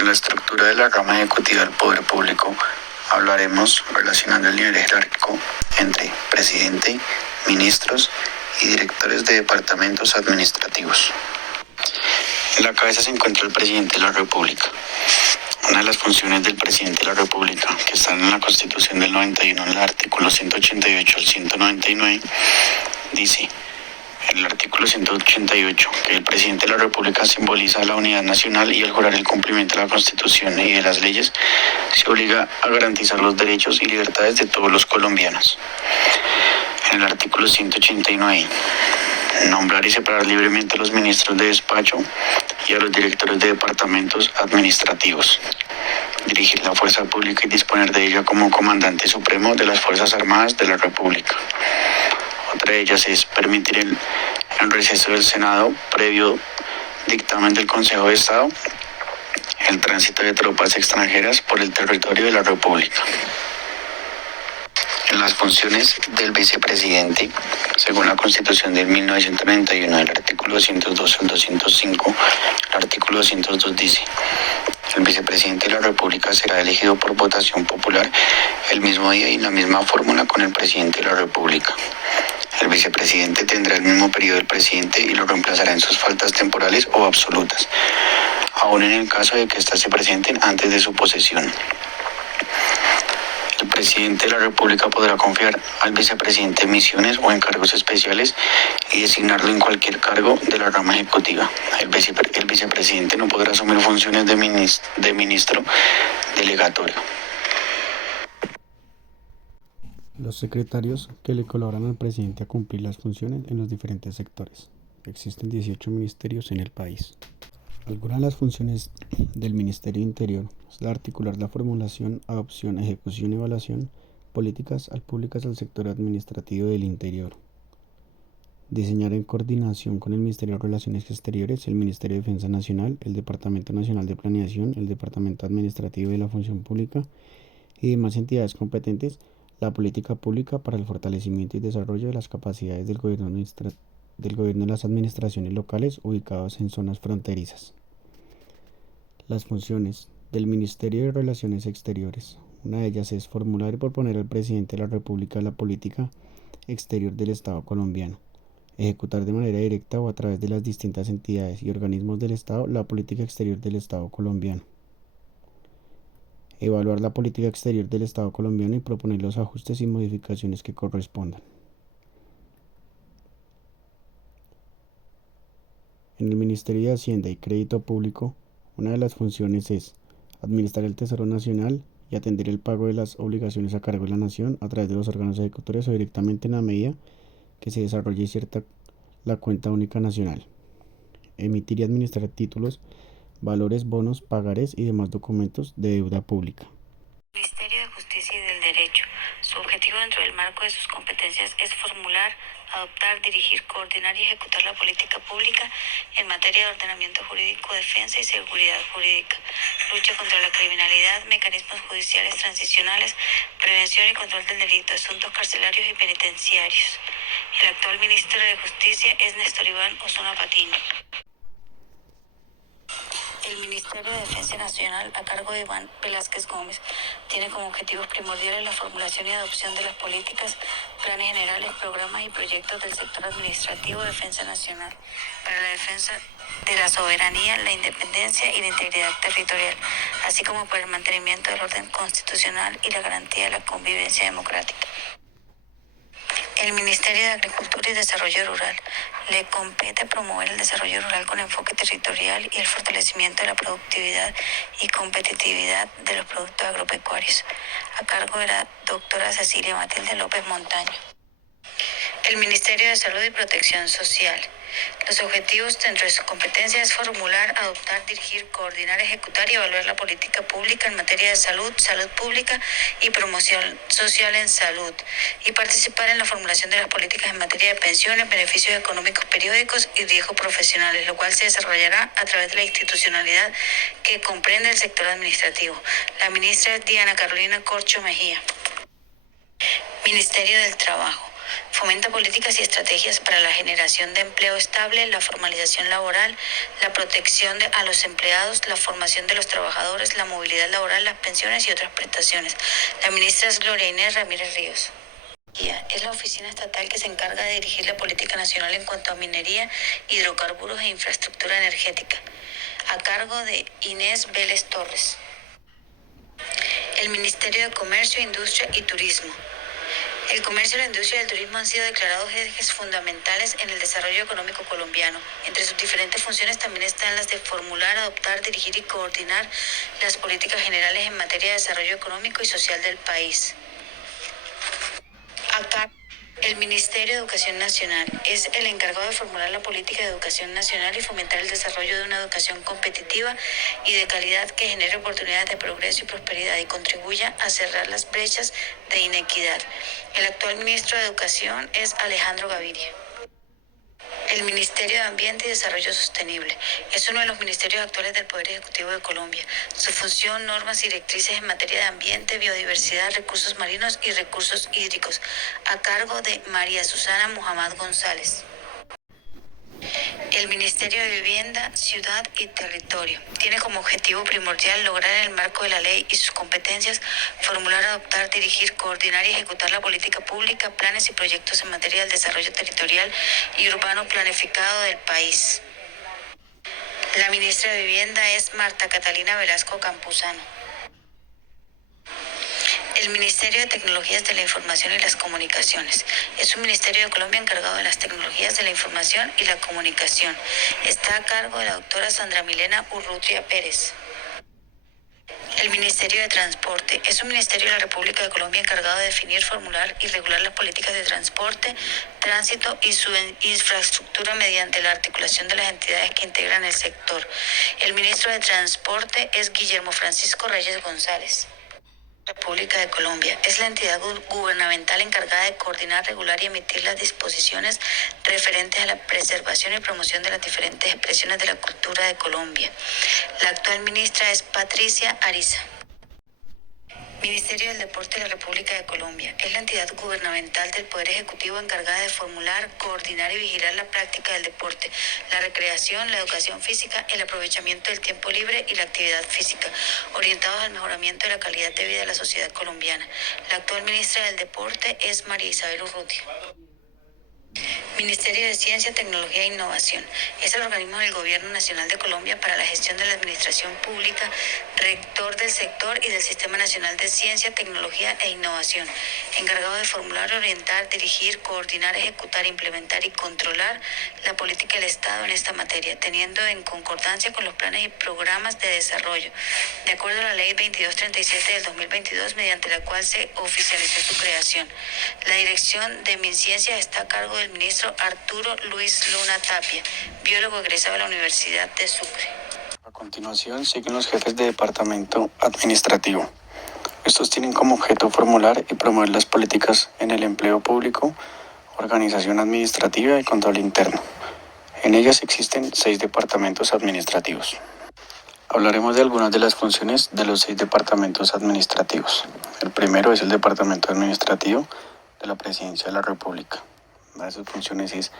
En la estructura de la rama ejecutiva del poder público hablaremos relacionando el nivel jerárquico entre presidente, ministros y directores de departamentos administrativos. En la cabeza se encuentra el presidente de la República. Una de las funciones del presidente de la República, que están en la Constitución del 91, en el artículo 188 al 199, dice, en el artículo 188, que el presidente de la República simboliza la unidad nacional y al jurar el cumplimiento de la Constitución y de las leyes, se obliga a garantizar los derechos y libertades de todos los colombianos. En el artículo 189, nombrar y separar libremente a los ministros de despacho y a los directores de departamentos administrativos, dirigir la fuerza pública y disponer de ella como comandante supremo de las Fuerzas Armadas de la República. Otra de ellas es permitir el receso del Senado previo dictamen del Consejo de Estado, el tránsito de tropas extranjeras por el territorio de la República. En las funciones del vicepresidente, según la Constitución de 1991, el artículo 202 al 205, el artículo 202 dice, el vicepresidente de la República será elegido por votación popular el mismo día y en la misma fórmula con el presidente de la República. El vicepresidente tendrá el mismo periodo del presidente y lo reemplazará en sus faltas temporales o absolutas, aun en el caso de que éstas se presenten antes de su posesión. El presidente de la República podrá confiar al vicepresidente misiones o encargos especiales y designarlo en cualquier cargo de la rama ejecutiva. El vicepresidente no podrá asumir funciones de ministro delegatorio. Los secretarios que le colaboran al presidente a cumplir las funciones en los diferentes sectores. Existen 18 ministerios en el país. Algunas de las funciones del Ministerio de Interior es la articular la formulación, adopción, ejecución y evaluación políticas públicas al sector administrativo del interior. Diseñar en coordinación con el Ministerio de Relaciones Exteriores, el Ministerio de Defensa Nacional, el Departamento Nacional de Planeación, el Departamento Administrativo de la Función Pública y demás entidades competentes, la política pública para el fortalecimiento y desarrollo de las capacidades del gobierno de las administraciones locales ubicadas en zonas fronterizas. Las funciones del Ministerio de Relaciones Exteriores. Una de ellas es formular y proponer al presidente de la República la política exterior del Estado colombiano. Ejecutar de manera directa o a través de las distintas entidades y organismos del Estado la política exterior del Estado colombiano. Evaluar la política exterior del Estado colombiano y proponer los ajustes y modificaciones que correspondan. En el Ministerio de Hacienda y Crédito Público, una de las funciones es administrar el Tesoro Nacional y atender el pago de las obligaciones a cargo de la Nación a través de los órganos ejecutores o directamente en la medida que se desarrolle la cuenta única nacional. Emitir y administrar títulos, valores, bonos, pagarés y demás documentos de deuda pública. Ministerio de Justicia y del Derecho. Su objetivo dentro del marco de sus competencias es formular, adoptar, dirigir, coordinar y ejecutar la política pública en materia de ordenamiento jurídico, defensa y seguridad jurídica, lucha contra la criminalidad, mecanismos judiciales transicionales, prevención y control del delito, asuntos carcelarios y penitenciarios. El actual ministro de Justicia es Néstor Iván Osuna Patiño. El Ministerio de Defensa Nacional, a cargo de Iván Velázquez Gómez, tiene como objetivos primordiales la formulación y adopción de las políticas, planes generales, programas y proyectos del sector administrativo de defensa nacional para la defensa de la soberanía, la independencia y la integridad territorial, así como para el mantenimiento del orden constitucional y la garantía de la convivencia democrática. El Ministerio de Agricultura y Desarrollo Rural le compete promover el desarrollo rural con enfoque territorial y el fortalecimiento de la productividad y competitividad de los productos agropecuarios, a cargo de la doctora Cecilia Matilde López Montaño. El Ministerio de Salud y Protección Social. Los objetivos dentro de su competencia es formular, adoptar, dirigir, coordinar, ejecutar y evaluar la política pública en materia de salud, salud pública y promoción social en salud, y participar en la formulación de las políticas en materia de pensiones, beneficios económicos periódicos y riesgos profesionales, lo cual se desarrollará a través de la institucionalidad que comprende el sector administrativo. La ministra es Diana Carolina Corcho Mejía. Ministerio del Trabajo. Fomenta políticas y estrategias para la generación de empleo estable, la formalización laboral, la protección a los empleados, la formación de los trabajadores, la movilidad laboral, las pensiones y otras prestaciones. La ministra es Gloria Inés Ramírez Ríos. Es la oficina estatal que se encarga de dirigir la política nacional en cuanto a minería, hidrocarburos e infraestructura energética, a cargo de Inés Vélez Torres. El Ministerio de Comercio, Industria y Turismo. El comercio, la industria y el turismo han sido declarados ejes fundamentales en el desarrollo económico colombiano. Entre sus diferentes funciones también están las de formular, adoptar, dirigir y coordinar las políticas generales en materia de desarrollo económico y social del país. Acá, el Ministerio de Educación Nacional es el encargado de formular la política de educación nacional y fomentar el desarrollo de una educación competitiva y de calidad que genere oportunidades de progreso y prosperidad y contribuya a cerrar las brechas de inequidad. El actual ministro de Educación es Alejandro Gaviria. El Ministerio de Ambiente y Desarrollo Sostenible es uno de los ministerios actuales del Poder Ejecutivo de Colombia. Su función, normas y directrices en materia de ambiente, biodiversidad, recursos marinos y recursos hídricos, a cargo de María Susana Muhammad González. El Ministerio de Vivienda, Ciudad y Territorio tiene como objetivo primordial lograr en el marco de la ley y sus competencias formular, adoptar, dirigir, coordinar y ejecutar la política pública, planes y proyectos en materia del desarrollo territorial y urbano planificado del país. La ministra de Vivienda es Marta Catalina Velasco Campuzano. El Ministerio de Tecnologías de la Información y las Comunicaciones es un ministerio de Colombia encargado de las tecnologías de la información y la comunicación. Está a cargo de la doctora Sandra Milena Urrutia Pérez. El Ministerio de Transporte es un ministerio de la República de Colombia encargado de definir, formular y regular las políticas de transporte, tránsito y su infraestructura mediante la articulación de las entidades que integran el sector. El ministro de Transporte es Guillermo Francisco Reyes González. República de Colombia es la entidad gubernamental encargada de coordinar, regular y emitir las disposiciones referentes a la preservación y promoción de las diferentes expresiones de la cultura de Colombia. La actual ministra es Patricia Ariza. Ministerio del Deporte de la República de Colombia es la entidad gubernamental del Poder Ejecutivo encargada de formular, coordinar y vigilar la práctica del deporte, la recreación, la educación física, el aprovechamiento del tiempo libre y la actividad física, orientados al mejoramiento de la calidad de vida de la sociedad colombiana. La actual ministra del Deporte es María Isabel Urrutia. Ministerio de Ciencia, Tecnología e Innovación es el organismo del Gobierno Nacional de Colombia para la gestión de la administración pública, rector del sector y del Sistema Nacional de Ciencia, Tecnología e Innovación, encargado de formular, orientar, dirigir, coordinar, ejecutar, implementar y controlar la política del Estado en esta materia, teniendo en concordancia con los planes y programas de desarrollo, de acuerdo a la Ley 2237 del 2022, mediante la cual se oficializó su creación. La dirección de MinCiencia está a cargo del ministro Arturo Luis Luna Tapia, biólogo egresado de la Universidad de Sucre. A continuación siguen los jefes de departamento administrativo. Estos tienen como objeto formular y promover las políticas en el empleo público, organización administrativa y control interno. En ellas existen 6 departamentos administrativos. Hablaremos de algunas de las funciones de los 6 departamentos administrativos. El primero es el departamento administrativo de la Presidencia de la República. Una de sus funciones es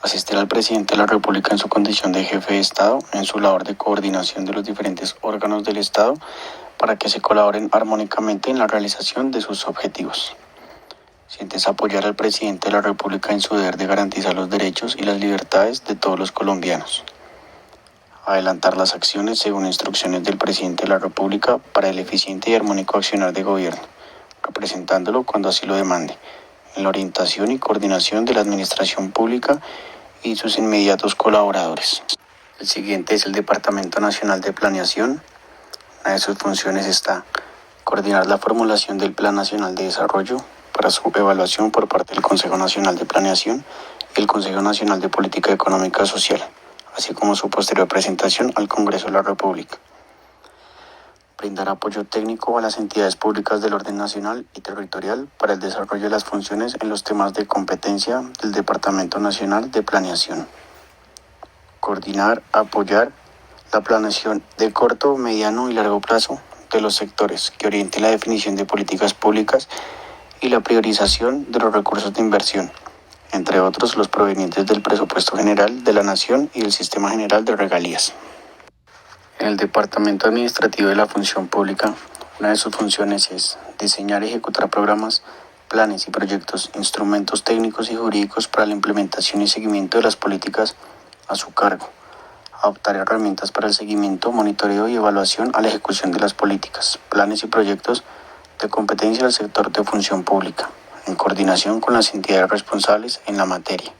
asistir al presidente de la República en su condición de jefe de Estado en su labor de coordinación de los diferentes órganos del Estado para que se colaboren armónicamente en la realización de sus objetivos. Siguiente es apoyar al presidente de la República en su deber de garantizar los derechos y las libertades de todos los colombianos. Adelantar las acciones según instrucciones del presidente de la República para el eficiente y armónico accionar de gobierno, representándolo cuando así lo demande, en la orientación y coordinación de la administración pública y sus inmediatos colaboradores. El siguiente es el Departamento Nacional de Planeación. Una de sus funciones está coordinar la formulación del Plan Nacional de Desarrollo para su evaluación por parte del Consejo Nacional de Planeación y el Consejo Nacional de Política Económica y Social, así como su posterior presentación al Congreso de la República. Brindar apoyo técnico a las entidades públicas del orden nacional y territorial para el desarrollo de las funciones en los temas de competencia del Departamento Nacional de Planeación. Coordinar, apoyar la planeación de corto, mediano y largo plazo de los sectores que oriente la definición de políticas públicas y la priorización de los recursos de inversión, entre otros los provenientes del presupuesto general de la Nación y del Sistema General de Regalías. En el Departamento Administrativo de la Función Pública, una de sus funciones es diseñar y ejecutar programas, planes y proyectos, instrumentos técnicos y jurídicos para la implementación y seguimiento de las políticas a su cargo, adoptar herramientas para el seguimiento, monitoreo y evaluación a la ejecución de las políticas, planes y proyectos de competencia del sector de función pública, en coordinación con las entidades responsables en la materia.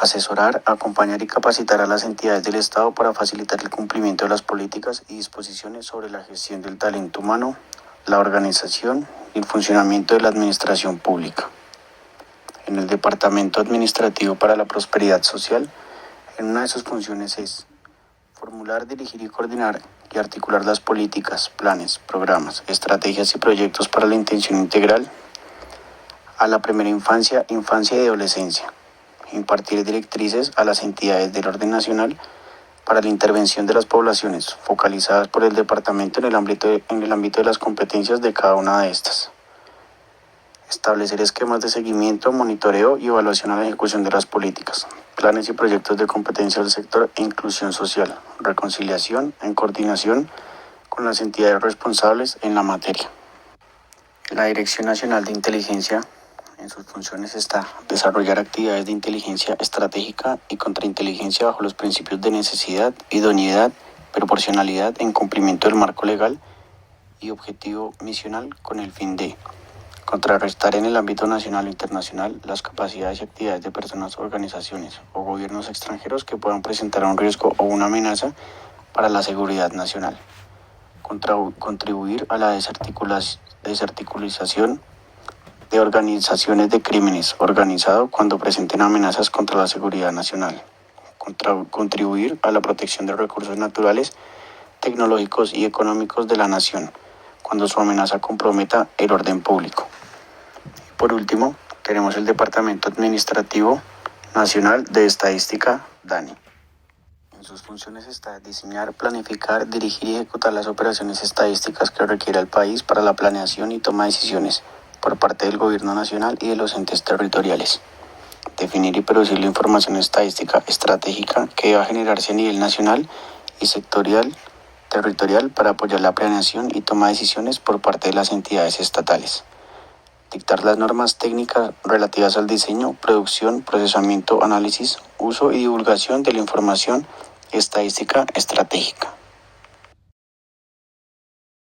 Asesorar, acompañar y capacitar a las entidades del Estado para facilitar el cumplimiento de las políticas y disposiciones sobre la gestión del talento humano, la organización y el funcionamiento de la administración pública. En el Departamento Administrativo para la Prosperidad Social, en una de sus funciones es formular, dirigir y coordinar y articular las políticas, planes, programas, estrategias y proyectos para la atención integral a la primera infancia, infancia y adolescencia. Impartir directrices a las entidades del orden nacional para la intervención de las poblaciones, focalizadas por el departamento en el ámbito de las competencias de cada una de estas. Establecer esquemas de seguimiento, monitoreo y evaluación a la ejecución de las políticas, planes y proyectos de competencia del sector e inclusión social, reconciliación en coordinación con las entidades responsables en la materia. La Dirección Nacional de Inteligencia, en sus funciones está desarrollar actividades de inteligencia estratégica y contrainteligencia bajo los principios de necesidad, idoneidad, proporcionalidad en cumplimiento del marco legal y objetivo misional con el fin de contrarrestar en el ámbito nacional o internacional las capacidades y actividades de personas, organizaciones o gobiernos extranjeros que puedan presentar un riesgo o una amenaza para la seguridad nacional. Contribuir a la desarticulización de organizaciones de crímenes organizado cuando presenten amenazas contra la seguridad nacional. Contribuir a la protección de recursos naturales, tecnológicos y económicos de la nación cuando su amenaza comprometa el orden público. Por último, tenemos el Departamento Administrativo Nacional de Estadística, DANE. En sus funciones está diseñar, planificar, dirigir y ejecutar las operaciones estadísticas que requiere el país para la planeación y toma de decisiones por parte del Gobierno Nacional y de los entes territoriales. Definir y producir la información estadística estratégica que deba generarse a nivel nacional y sectorial, territorial para apoyar la planeación y toma de decisiones por parte de las entidades estatales. Dictar las normas técnicas relativas al diseño, producción, procesamiento, análisis, uso y divulgación de la información estadística estratégica.